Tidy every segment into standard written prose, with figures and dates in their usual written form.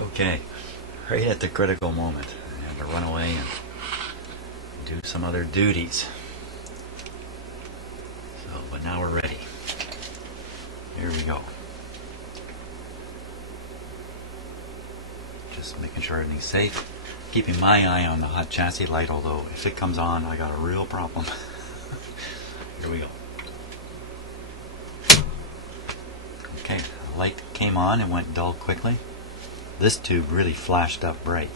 Okay, right at the critical moment, I had to run away and do some other duties. So, but now we're ready. Here we go. Just making sure everything's safe. Keeping my eye on the hot chassis light, although if it comes on, I got a real problem. Here we go. Okay, the light came on and went dull quickly. This tube really flashed up bright.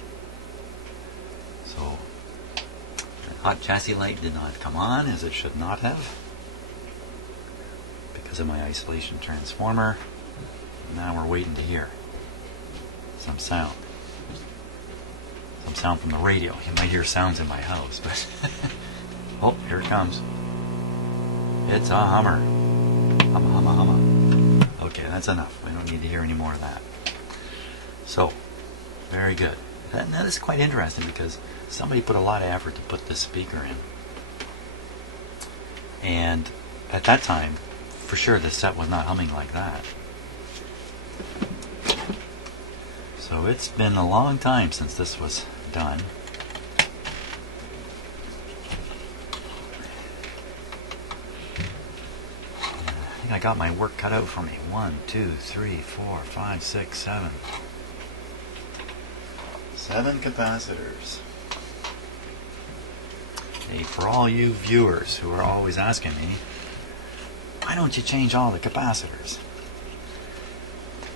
So, the hot chassis light did not come on, as it should not have, because of my isolation transformer. Now we're waiting to hear some sound. Some sound from the radio. You might hear sounds in my house, but oh, here it comes. It's a Hummer. Humma, humma, humma. Okay, that's enough. We don't need to hear any more of that. So, very good. That is quite interesting because somebody put a lot of effort to put this speaker in. And at that time, for sure, the set was not humming like that. So it's been a long time since this was done. I think I got my work cut out for me. 1, 2, 3, 4, 5, 6, 7. 7 capacitors. Hey, for all you viewers who are always asking me, why don't you change all the capacitors?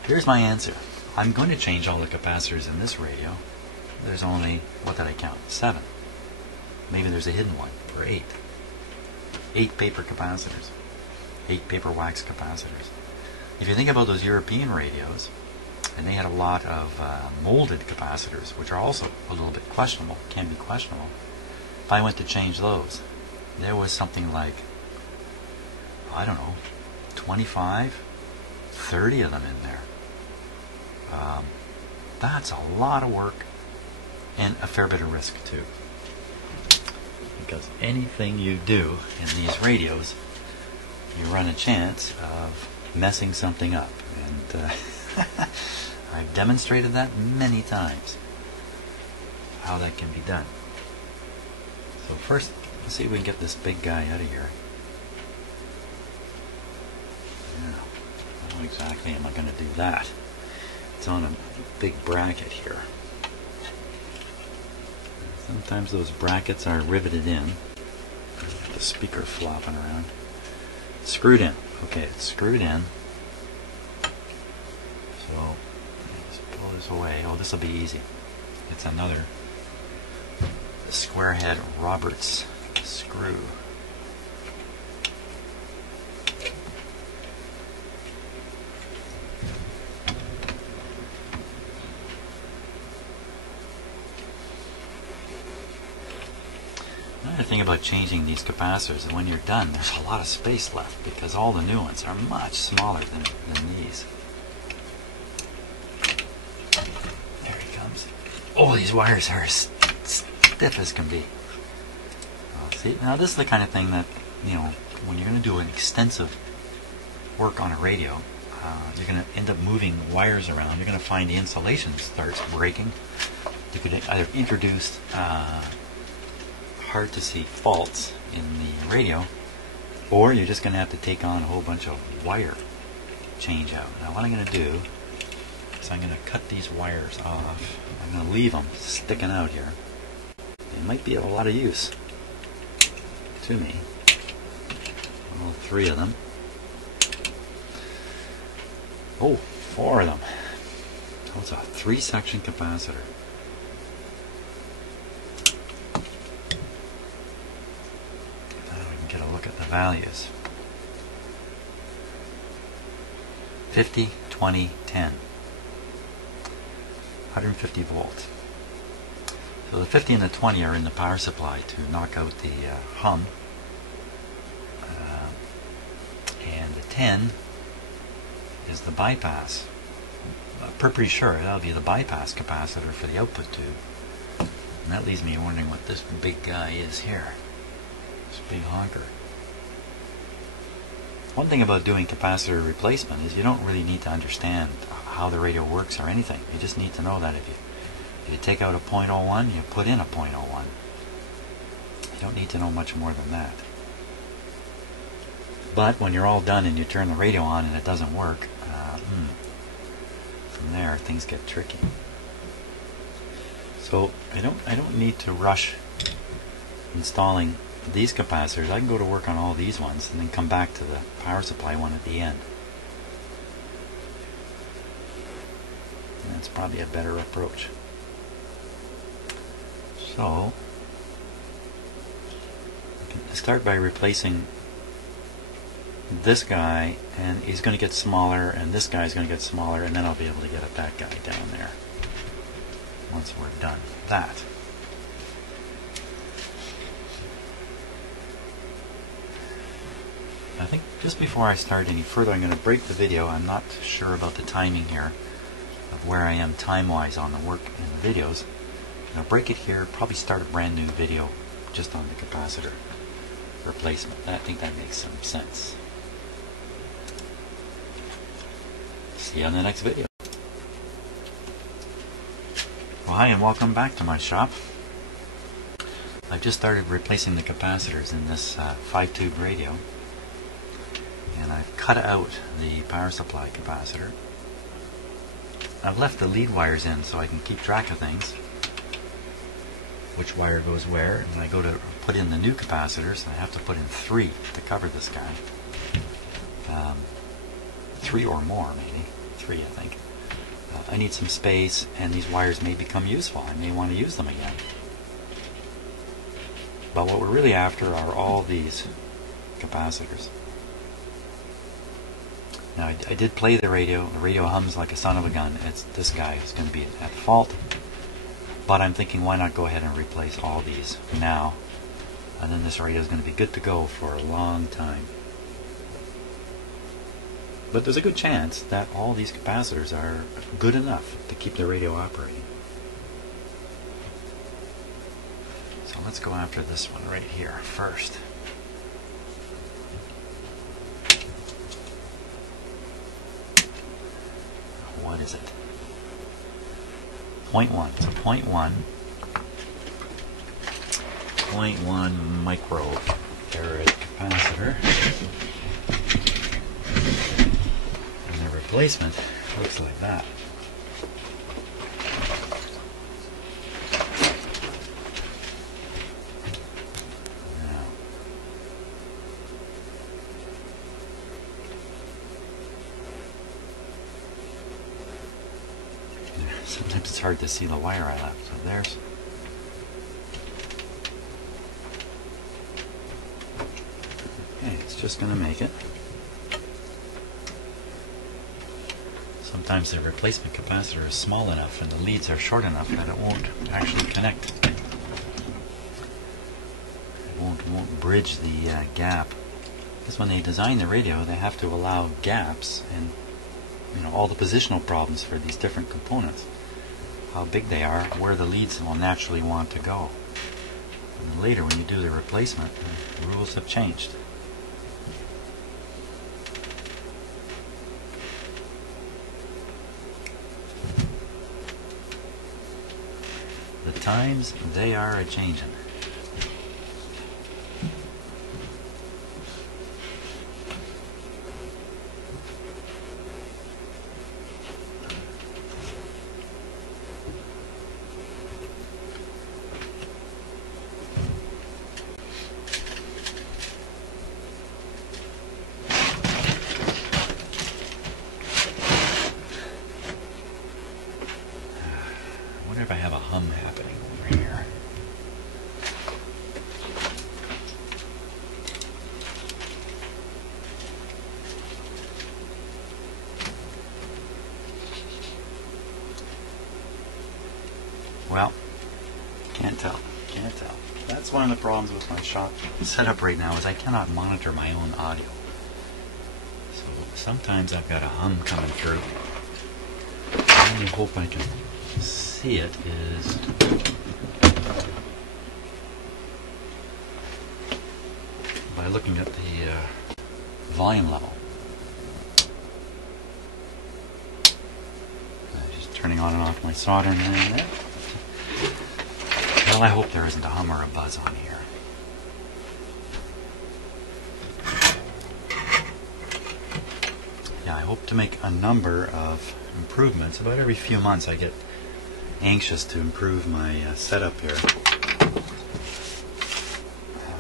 Here's my answer. I'm going to change all the capacitors in this radio. There's only, what did I count? 7. Maybe there's a hidden one, or 8. 8 paper capacitors. 8 paper wax capacitors. If you think about those European radios, and they had a lot of molded capacitors, which are also a little bit questionable, can be questionable. If I went to change those, there was something like, I don't know, 25, 30 of them in there. That's a lot of work and a fair bit of risk too, because anything you do in these radios, you run a chance of messing something up, and I've demonstrated that many times, how that can be done. So first, let's see if we can get this big guy out of here. How exactly am I going to do that? It's on a big bracket here. Sometimes those brackets are riveted in. The speaker flopping around. Screwed in. Okay, it's screwed in. So, let's pull this away. Oh, this will be easy. It's another square head Roberts screw. Another thing about changing these capacitors is when you're done, there's a lot of space left because all the new ones are much smaller than these. There he comes. Oh, these wires are as stiff as can be. See, now this is the kind of thing that, you know, when you're going to do an extensive work on a radio, you're going to end up moving wires around. You're going to find the insulation starts breaking. You could either introduce hard to see faults in the radio, or you're just going to have to take on a whole bunch of wire change out. Now what I'm going to do is I'm going to cut these wires off. I'm going to leave them sticking out here. They might be of a lot of use to me. All 3 of them. Oh, 4 of them. So it's a 3-section capacitor. Get a look at the values. 50, 20, 10. 150 volts. So the 50 and the 20 are in the power supply to knock out the hum. And the 10 is the bypass. I'm pretty sure that'll be the bypass capacitor for the output tube. And that leaves me wondering what this big guy is here. This big honker. One thing about doing capacitor replacement is you don't really need to understand how the radio works or anything. You just need to know that if you take out a .01, you put in a .01. You don't need to know much more than that. But when you're all done and you turn the radio on and it doesn't work, from there things get tricky. So I don't need to rush installing these capacitors. I can go to work on all these ones and then come back to the power supply one at the end. And that's probably a better approach. So I can start by replacing this guy, and he's going to get smaller, and this guy's going to get smaller, and then I'll be able to get at that guy down there once we're done with that. I think just before I start any further, I'm going to break the video. I'm not sure about the timing here of where I am time-wise on the work in the videos. I'll break it here, probably start a brand new video just on the capacitor replacement. I think that makes some sense. See you on the next video. Well, hi and welcome back to my shop. I've just started replacing the capacitors in this 5-tube radio. And I've cut out the power supply capacitor. I've left the lead wires in so I can keep track of things, which wire goes where. And when I go to put in the new capacitors, I have to put in 3 to cover this guy. 3 or more, maybe. 3, I think. I need some space, and these wires may become useful. I may want to use them again. But what we're really after are all these capacitors. Now, I did play the radio. The radio hums like a son of a gun. This guy is going to be at fault. But I'm thinking, why not go ahead and replace all these now? And then this radio is going to be good to go for a long time. But there's a good chance that all these capacitors are good enough to keep the radio operating. So let's go after this one right here first. What is it? 0.1. It's a 0.1 microfarad capacitor. And the replacement looks like that. Sometimes it's hard to see the wire I left. So there's. Okay, it's just going to make it. Sometimes the replacement capacitor is small enough and the leads are short enough that it won't actually connect. It won't bridge the gap. Because when they design the radio, they have to allow gaps and all the positional problems for these different components. How big they are, where the leads will naturally want to go. And later when you do the replacement, the rules have changed. The times, they are a-changin'. If I have a hum happening over here. Well, can't tell. That's one of the problems with my shop setup right now is I cannot monitor my own audio. So sometimes I've got a hum coming through. I only hope I can see it is by looking at the volume level. Just turning on and off my soldering iron there. Well, I hope there isn't a hum or a buzz on here. Yeah, I hope to make a number of improvements. About every few months I get anxious to improve my setup here.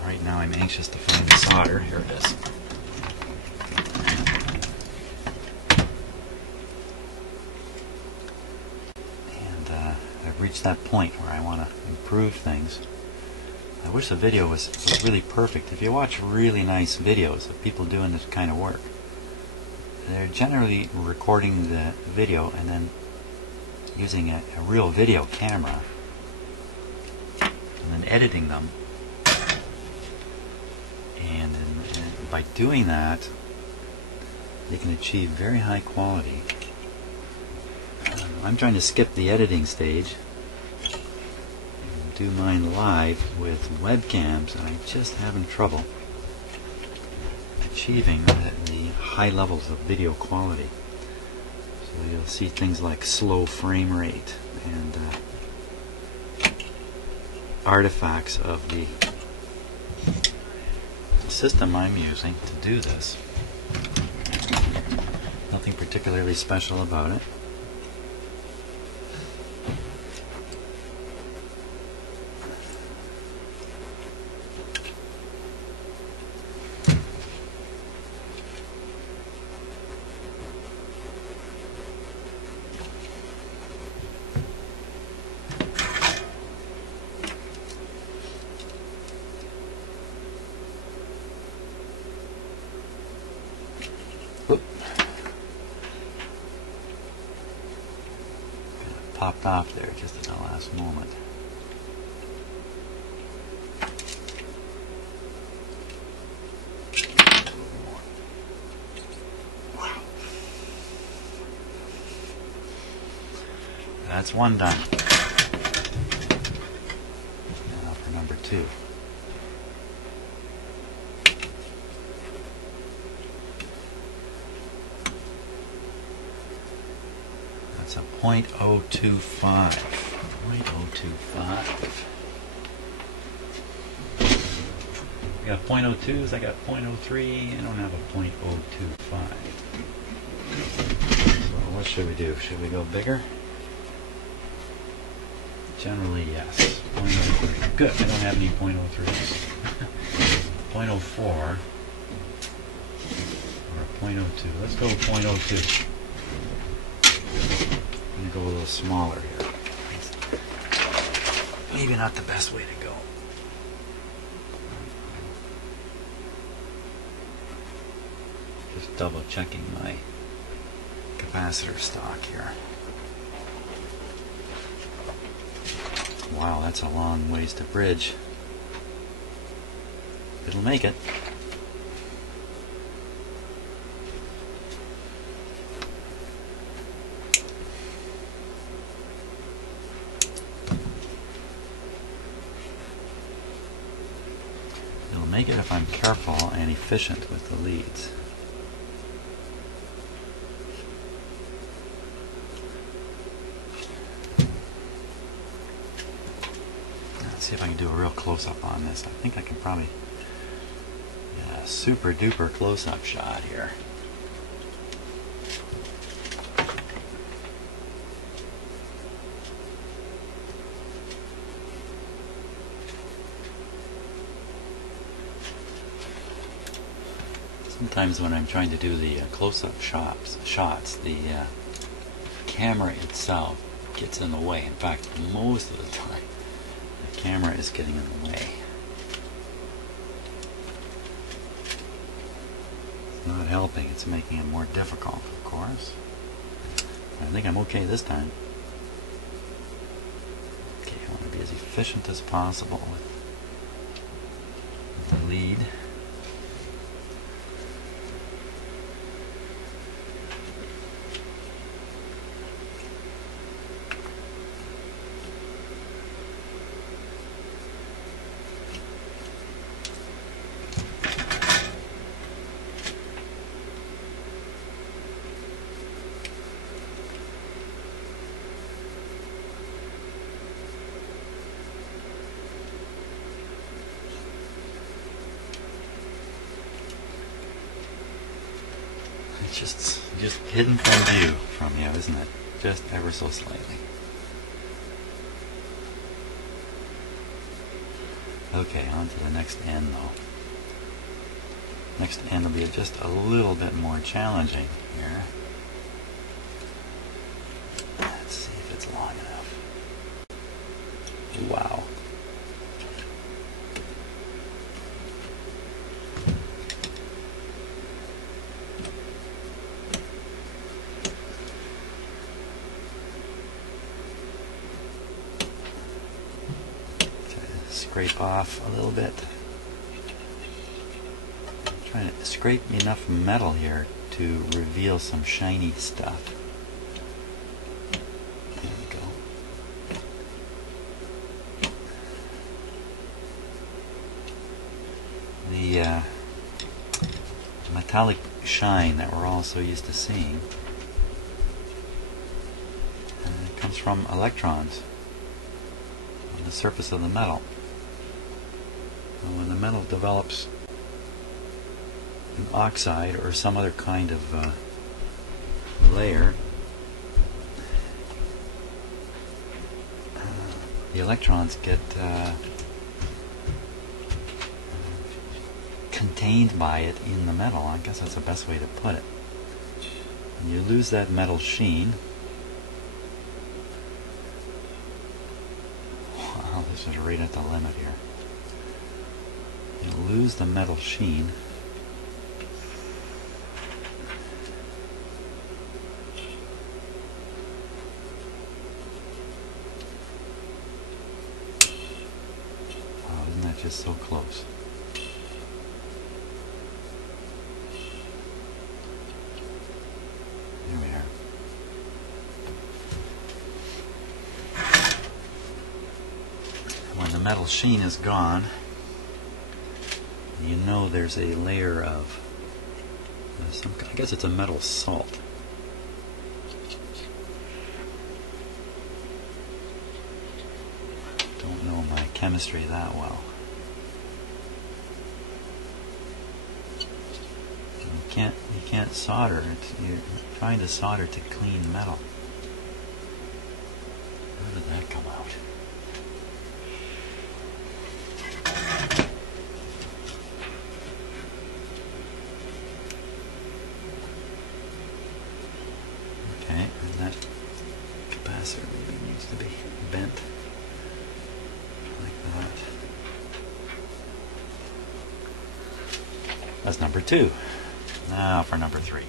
Right now I'm anxious to find the solder. Here it is. And I've reached that point where I want to improve things. I wish the video was really perfect. If you watch really nice videos of people doing this kind of work, they're generally recording the video and then using a real video camera and then editing them. And by doing that, they can achieve very high quality. I'm trying to skip the editing stage and do mine live with webcams, and I'm just having trouble achieving the high levels of video quality. So you'll see things like slow frame rate and artifacts of the system I'm using to do this. Nothing particularly special about it. Popped off there just at the last moment. Wow. That's one done. Now for number two. That's a 0.025. 0.025. I got 0.02s, I got 0.03, I don't have a 0.025. So what should we do? Should we go bigger? Generally, yes. 0.03. Good, I don't have any 0.03s. 0.04 or a 0.02. Let's go with 0.02. I'm going to go a little smaller here. Maybe not the best way to go. Just double checking my capacitor stock here. Wow, that's a long ways to bridge. It'll make it. It'll make it if I'm careful and efficient with the leads. See if I can do a real close-up on this. I think I can probably get a super duper close-up shot here. Sometimes when I'm trying to do the close-up shots, the camera itself gets in the way. In fact, most of the time, the camera is getting in the way. It's not helping, it's making it more difficult, of course. I think I'm okay this time. Okay, I want to be as efficient as possible with the lead. Just hidden from view from you, isn't it? Just ever so slightly. Okay, on to the next end though. Next end will be just a little bit more challenging here. Let's see if it's long enough. Wow. Scrape off a little bit. I'm trying to scrape enough metal here to reveal some shiny stuff. There we go. The metallic shine that we're all so used to seeing comes from electrons on the surface of the metal. When the metal develops an oxide or some other kind of layer, the electrons get contained by it in the metal. I guess that's the best way to put it. And you lose that metal sheen. Wow, this is right at the limit here. You lose the metal sheen. Wow, isn't that just so close? There we are. When the metal sheen is gone, you know there's a layer of I guess it's a metal salt. Don't know my chemistry that well. You can't solder. You're trying to solder to clean metal. Where did that come out? Okay, and that capacitor maybe needs to be bent like that. That's number 2. Now for number 3.